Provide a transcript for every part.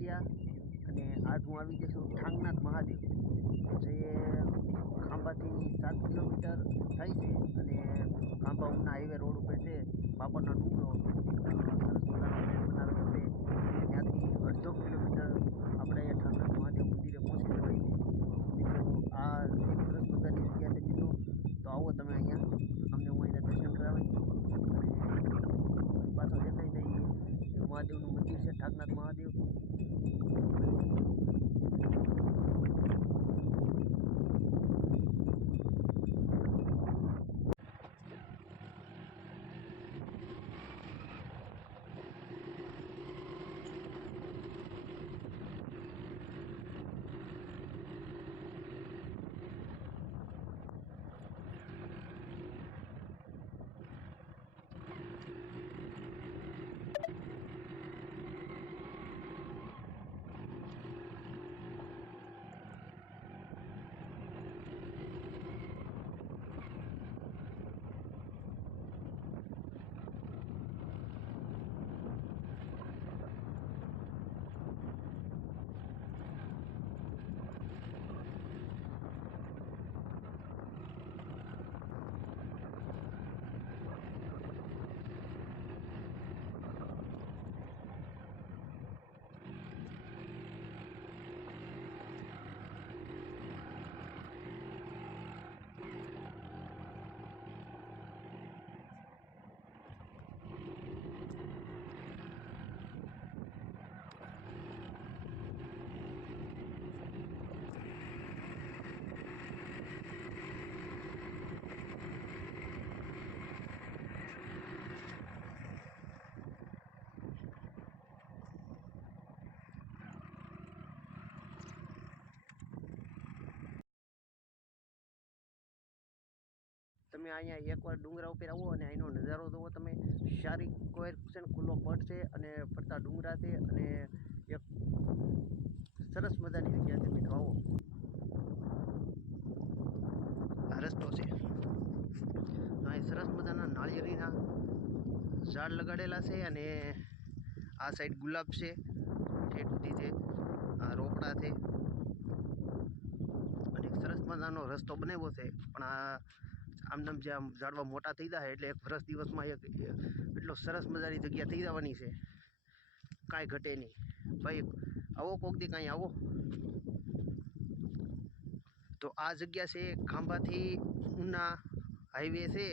રસિયા અને આજ હું આવી જઈશું ઠાંગનાથ મહાદેવ, જે ખાંભાથી 7 કિલોમીટર થાય છે અને ખાંભા ઉના હાઈવે રોડ ઉપર છે. બાપરનો ડુંગરો સરસ મજાનો બનાવેલો છે. ત્યાંથી અડધો કિલોમીટર આપણે અહીંયા ઠાંગનાથ મહાદેવ મંદિરે પહોંચી જવાય છે. મિત્રો, આ એક સરસ મજાની જગ્યા છે મિત્રો. તો આવો તમે અહીંયા, તો તમને હું અહીંયા દર્શન કરાવીશ. અને પાછો દેખાઈ દઈએ મહાદેવનું મંદિર છે, ઠાંગનાથ મહાદેવ. તમે અહીંયા એકવાર ડુંગરા ઉપર આવો અને અહીંનો નજારો જુઓ તમે. સારી કોઈ છે ને ખુલ્લો પટ છે અને ફરતા ડુંગરા છે અને એક સરસ મજાની જગ્યા છે મિત્રો. આવો, આ રસ્તો છે. અહીં સરસ મજાના નાળિયેરીના ઝાડ લગાડેલા છે અને આ સાઈડ ગુલાબ છે, ઠેઠ સુધી છે, આ રોપડા છે અને સરસ મજાનો રસ્તો બનાવ્યો છે. પણ આ આમ જે આમ ઝાડવા મોટા થઈ જાય એટલે એક વર્ષ દિવસમાં એટલો સરસ મજાની જગ્યા થઈ જવાની છે, કાંઈ ઘટે નહીં. ભાઈ આવો કોક દી કાંઈ આવો. તો આ જગ્યા છે ખાંભાથી ઉના હાઈવે છે.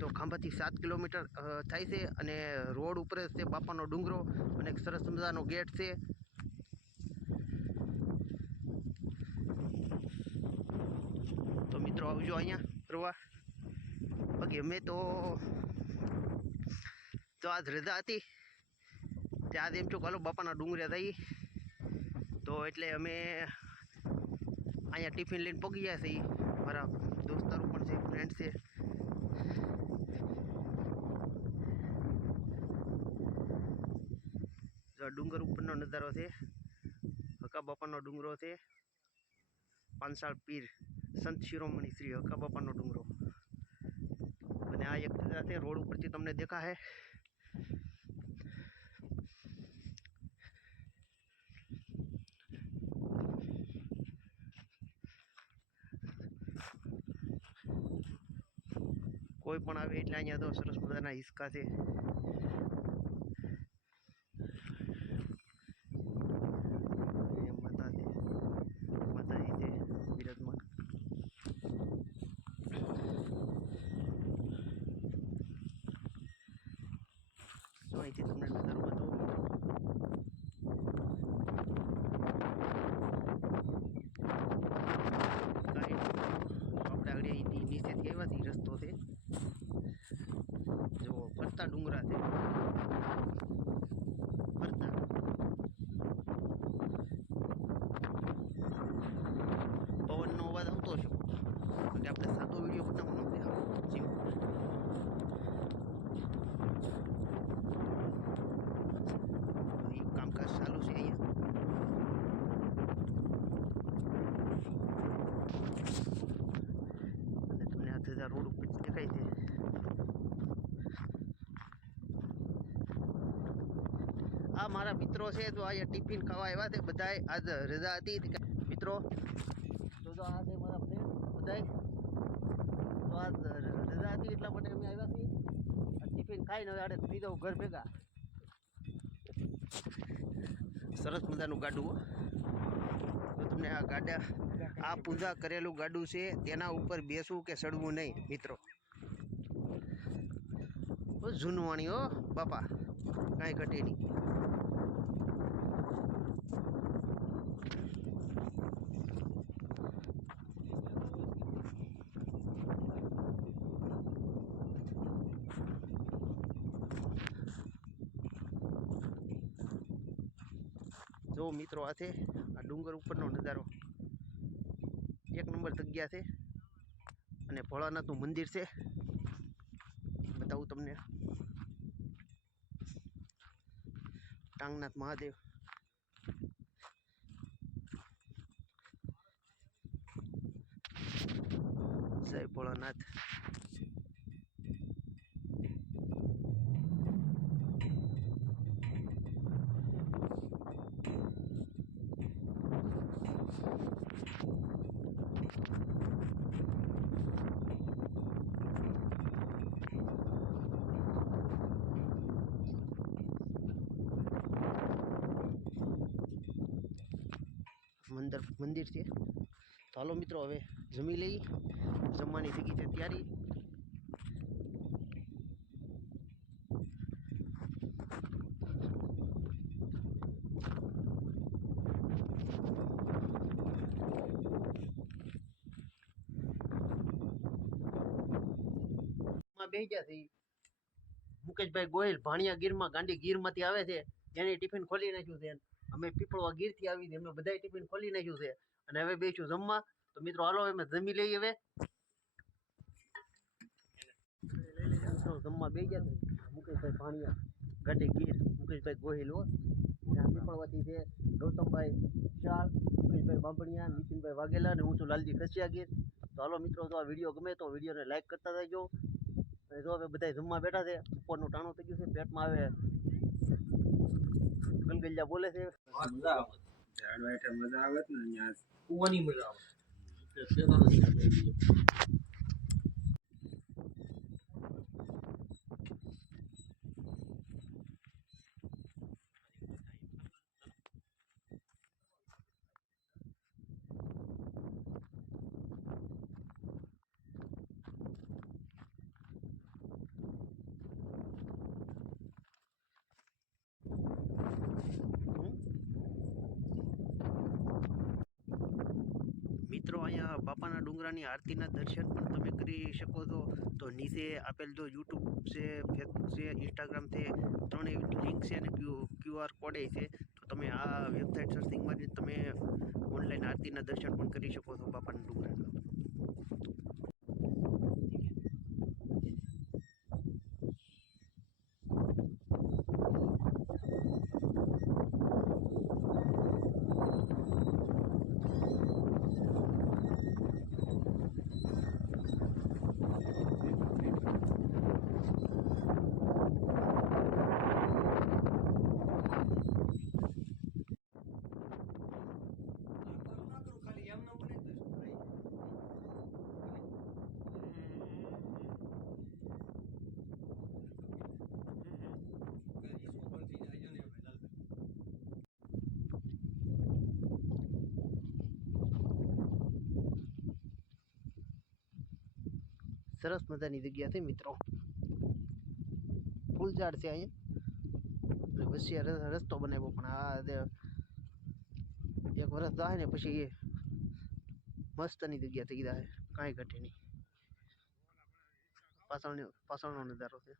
તો ખાંભાથી 7 કિલોમીટર થાય છે અને રોડ ઉપર છે બાપાનો ડુંગરો અને એક સરસ મજાનો ગેટ છે. તો મિત્રો આવજો અહીંયા ફરવા. બાકી અમે તો આજ રજા હતી ત્યાં એમ છો ચાલો બાપાના ડુંગરે થઈ. તો એટલે અમે અહીંયા ટિફિન લઈને પગી ગયા છીએ. મારા દોસ્તારો પણ છે, ફ્રેન્ડ છે. જો ડુંગર ઉપરનો નજારો છે, હકા બાપાનો ડુંગરો છે. પાંચાળ પીર સંત શિરોમણી શ્રી હકા બાપાનો ડુંગરો. અને આ એક છે રોડ ઉપરથી તમને દેખાશે. કોઈ પણ આવે એટલે અહીંયા તો સરસ મજાના હિસકા છે. માતાજી છે બિરાજમાન. તો અહીંથી તમને નજારો બતાવો. આપણે આગળ નીચેથી આવ્યા છીએ, રસ્તો છે જો ફરતા ડુંગરા છે. મારા મિત્રો છે તો અહીંયા ટિફિન ખાવા આવ્યા છે બધાય. આજ રજા હતી મિત્રો. તો આ છે મારા ફ્રેન્ડ બધાય. તો આજ રજા હતી એટલા માટે અમે આવ્યા છીએ. આ ટિફિન ખાઈને હવે આડે થઈ જાઉં ઘર ભેગા. સરસ મજાનું ગાડું. તો તમને આ ગાડા આ પૂજા કરેલું ગાડું છે તેના ઉપર બેસવું કે ચડવું નહીં મિત્રો. જૂનવાણી હો બાપા, કાંઈ ઘટે નહીં. જો મિત્રો આ છે આ ડુંગર ઉપરનો નજારો. એક નંબર જગ્યા છે અને ભોળાનાથનું મંદિર છે. બતાવું તમને. ટાંગનાથ મહાદેવ. જય ભોળાનાથ. મંદિર છે. તો હાલો મિત્રો હવે જમી લઈ. જમવાની થઈ ગઈ છે તૈયારી. બેસી ગયા છે મુકેશભાઈ ગોહિલ ભાણિયા ગીરમાં ગાંડી ગીરમાંથી આવે છે. એને ટિફિન ખોલી નાખ્યું છે. અમે પીપળવા ગીરથી આવી અમે બધાય ટિફિન ખોલી નાખ્યું છે અને હવે બેસું જમવા. તો મિત્રો હાલો અમે જમી લઈએ. હવે જમવા બેસી ગયા છે મુકેશભાઈ ભાણિયા ગાંડી ગીર, મુકેશભાઈ ગોહિલ હો. પીપળવાથી છે ગૌતમભાઈ શાળ, મુકેશભાઈ બાંભણિયા, નીતિનભાઈ વાઘેલા અને હું છું લાલજી ખસિયા ગીર. તો હાલો મિત્રો, તો આ વિડીયો ગમે તો વિડીયોને લાઈક કરતા રહેજો. અને જો હવે બધા જમવા બેઠા છે. ઉપરનું ટાણું થઈ ગયું છે. પેટમાં આવે ગલગલિયા બોલે છે. મજા આવે ને અહીંયા કુવાની મજા આવે. મિત્રો અહીંયા બાપાના ડુંગરાની આરતીના દર્શન પણ તમે કરી શકો છો. તો નીચે આપેલ જો યુટ્યુબ છે, ફેસબુક છે, ઇન્સ્ટાગ્રામ છે, ત્રણેય લિંક છે અને QR કોડ છે. તો તમે આ વેબસાઇટ સર્ચિંગમાંથી તમે ઓનલાઈન આરતીના દર્શન પણ કરી શકો છો બાપાના ડુંગરાના. સરસ મજાની જગ્યા છે મિત્રો. ફૂલઝાડ છે અહીંયા અને પછી રસ્તો બનાવ્યો. પણ આ એક વર્ષ જાય ને પછી મસ્તની જગ્યા થઈ જાય, કાંઈ ઘટે નહીં. પાછળનો નજારો છે.